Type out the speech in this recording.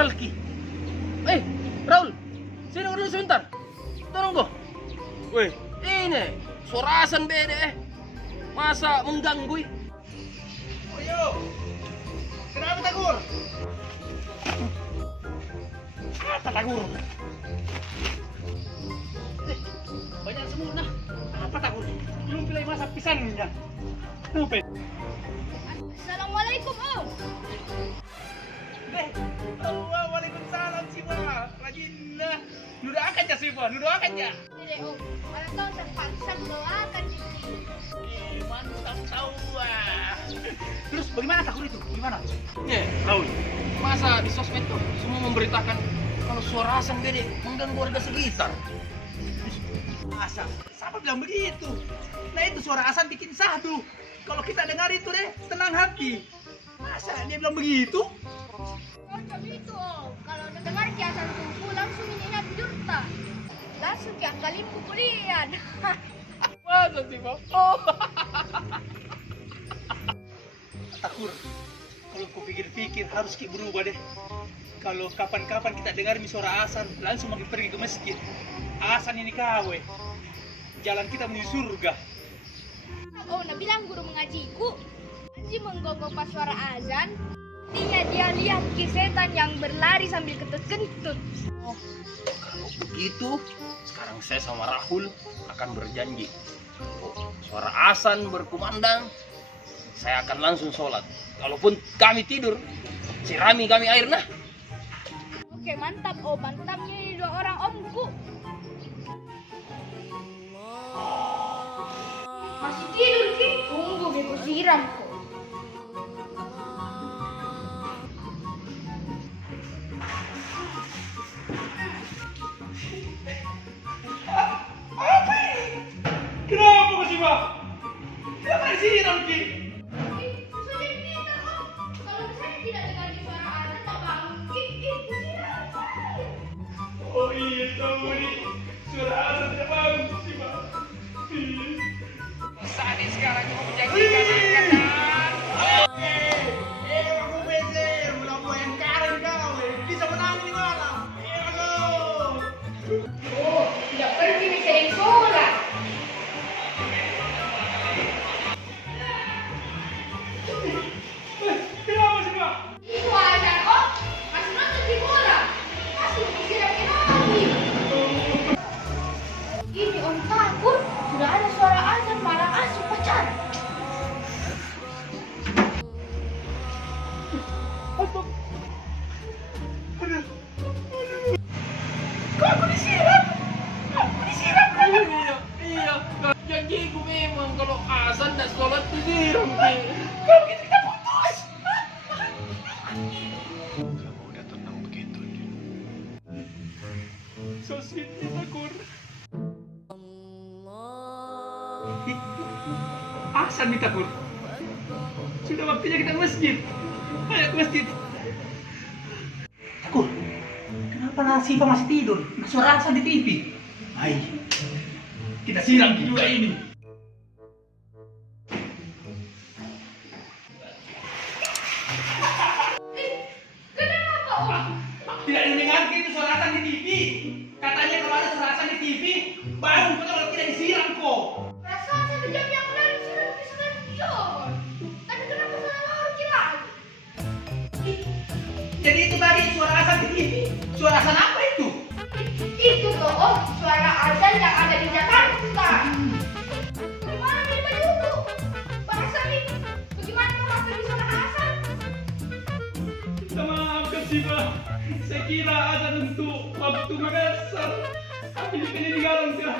viral ki. Raul, sini dulu sebentar. Tolong kok. Weh, ini suara azan bede. Masa mengganggu? Oh yo, kenapa Takur? Apa Takur? Banyak semua. Apa Takur? Belum pilih masa pisangnya. Lupa. Assalamualaikum Om. Waalaikumsalam Siva. Rajinlah. Nudoakan ya Siva, nudoakan ya. Dede Om, orang tahu terpaksa mendoakan Cici. Mantap tahu. Terus bagaimana Takur itu? Gimana? Raul, masa di sosmed tuh semua memberitakan kalau suara azan bede mengganggu warga sekitar. Masa? Siapa bilang begitu? Nah itu suara azan bikin sahdu. Kalau kita dengar itu deh, tenang hati. Masa dia bilang begitu? Macam itu Om. Kalau dengar kiasan subuh langsung ingat tidur tak? Langsung tiap kali pukulian. Masa sih, Bang? Oh. Takur, kalau ku pikir-pikir harus ki berubah deh. Kalau kapan-kapan kita dengar suara azan, langsung makin pergi ke masjid. Azan ini kawe. Jalan kita menuju surga. Oh, nah bilang guru mengajiku, Haji menggonggong pas suara azan, dia lihat setan yang berlari sambil kentut-kentut. Oh, kalau begitu, sekarang saya sama Rahul akan berjanji. Oh, suara azan berkumandang, saya akan langsung sholat. Kalaupun kami tidur, sirami kami air nah. Oke, mantap Om. Mantapnya ini dua orang omku. Masih tidur Ki? Tunggu beko siram kok. Apa ini? Kenapa Mas Siva? Kenapa disiram Ki? Sudah kita Om. Kalau misalnya tidak dengar suara azan tak bangun Ki, itu siram saya. Oh iya tahu ini suara azan tidak bagus Siva. Saat ini sekarang mau menjanjikan angkatan. Aku bete, udah yang karen kau, bisa menang di malam. Oh, tidak pergi bisa yang sholat. Kenapa sih Pak? Itu azan Om. Masih nonton di bola. Masih disiram lagi. Ini Om takut. Sudah ada suara azan malah asuh pacar. Kok aku disiram? Aku disiram kan? Iya. Janjiku memang kalau azan dan sholat disiram. Kalau gitu kita putus. Kamu udah tenang begitu, So sweet nih Takur. Azan nih Takur. Sudah waktunya kita ke masjid. Ayo ke masjid. Takur, kenapa Siva masih tidur? Suara azan di TV. Ayo, kita siram juga ini. Kenapa Om? Tidak dengar itu suara azan di TV. Katanya kalau ada suara azan di TV, bangun kalau tidak disiram kok. Perasaan satu jam yang lalu sudah tidur. Tapi kenapa salah lagi lagi? Jadi itu tadi suara azan di TV. Suara azan apa itu? Itu loh Om, suara azan yang ada di Jakarta. Gimana nih Pak Yudu? Pak Hasan nih, bagaimana mengakui suara azan? Minta maaf Kak Siva. Saya kira azan untuk waktu Makassar. Tapi ini peninggalan Kak.